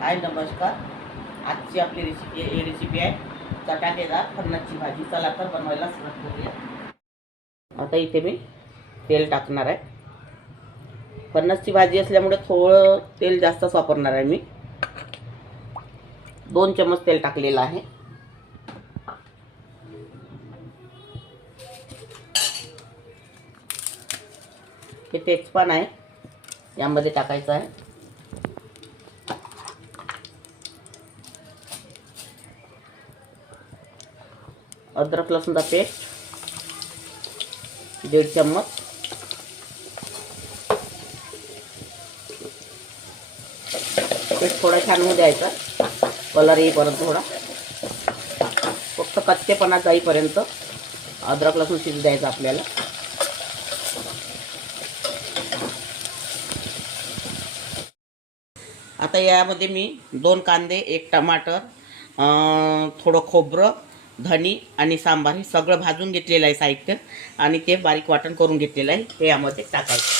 हाय नमस्कार। आजची आपली रेसिपी आहे चटाकेदार फणसची भाजी। चला तर बनवायला सुरुवात करूया। आता इथे मी तेल टाकणार आहे। फणसची भाजी असल्यामुळे थोडं तेल जास्तच वापरणार आहे मी। 2 चम्मच तेल टाकलेलं आहे। हे तेजपान आहे, यामध्ये टाकायचं आहे। अदरक लसूणचा पेस्ट 1.5 चम्मच। पेस्ट थोडा छान होऊ द्यायचा, कलर येईपर्यंत थोडा, फक्त कच्चेपणा जाईपर्यंत अदरक लसूण शिजू द्यायचं आपल्याला। आता यामध्ये मी 2 कांदे, 1 टमाटर, थोडं खोबरं, धनी आणि सांबार हे सगळं भाजून घेतलेलं आहे साहित्य, आणि ते बारीक वाटण करून घेतलेलं आहे। हे यामध्ये टाकायचं।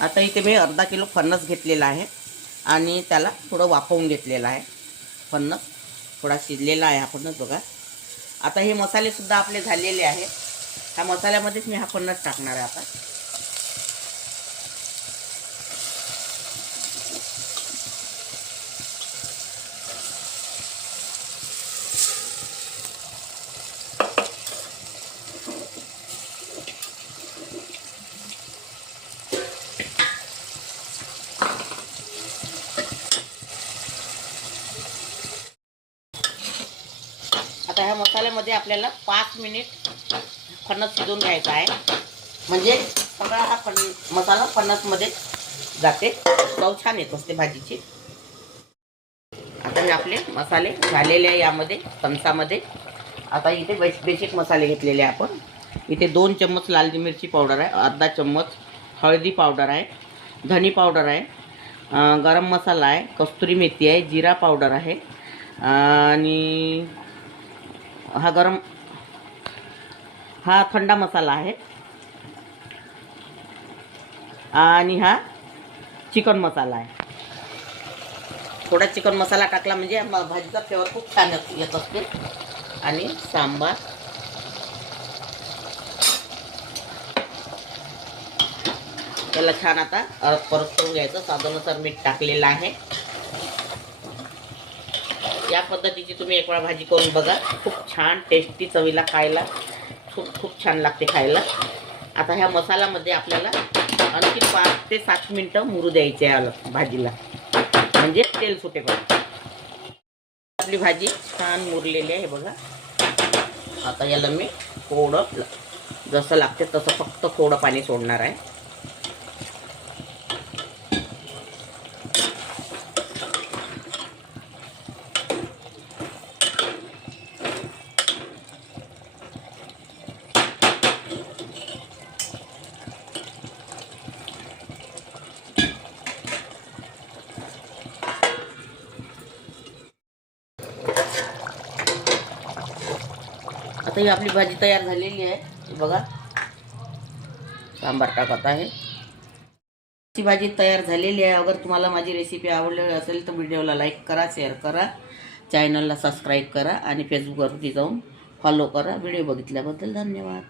आता इथे मी अर्धा किलो फणस घेतलेला आहे आणि त्याला थोडं वाफवून घेतलेलं आहे। फणस थोडा शिजलेला आहे हा फणस बघा। आता हे मसाले सुद्धा आपले झालेले आहे। ह्या मसाल्यामध्येच मी हा फणस टाकणार आहे आता। आता ह्या मसाल्यामध्ये आपल्याला 5 मिनिट फणस शिजवून घ्यायचा आहे, म्हणजे सगळा हा मसाला फणसमध्ये जाते, चव छान येत असते भाजीची। आता हे आपले मसाले झालेले आहे यामध्ये चमचामध्ये। आता इथे बेसिक मसाले घेतलेले आपण। इथे 2 चम्मच लाल मिरची पावडर आहे, अर्धा चम्मच हळदी पावडर आहे, धनी पावडर आहे, गरम मसाला आहे, कस्तुरी मेथी आहे, जिरा पावडर आहे, आणि हा थंडा मसाला आहे, आणि हा चिकन मसाला आहे। थोडा चिकन मसाला टाकला म्हणजे भाजीचा फ्लेवर खूप छान येत असते। आणि सांबार, त्याला छान आता परतून घ्यायचं। स्वादानुसार मीठ टाकलेलं आहे। या पद्धतीची तुम्ही एक वेळा भाजी करून बघा, खूप छान टेस्टी, चवीला खायला खूप छान लागते खायला। आता ह्या मसाल्यामध्ये आपल्याला आणखी 5 ते 7 मिनिटं मुरू द्यायचे आहे भाजीला, म्हणजे तेल सुटेपर्यंत। आपली भाजी छान मुरलेली आहे बघा। आता याला मी थोडं जसं लागते तसं फक्त थोडं पाणी सोडणार आहे। आता ही आपली भाजी तयार झालेली आहे बघा। सांबार टाकत आहे। ही भाजी तयार झालेली आहे। अगर तुम्हाला माझी रेसिपी आवडली असेल तर व्हिडिओला लाईक करा, शेअर करा, चॅनलला सबस्क्राईब करा, आणि फेसबुकवरती जाऊन फॉलो करा। व्हिडिओ बघितल्याबद्दल धन्यवाद।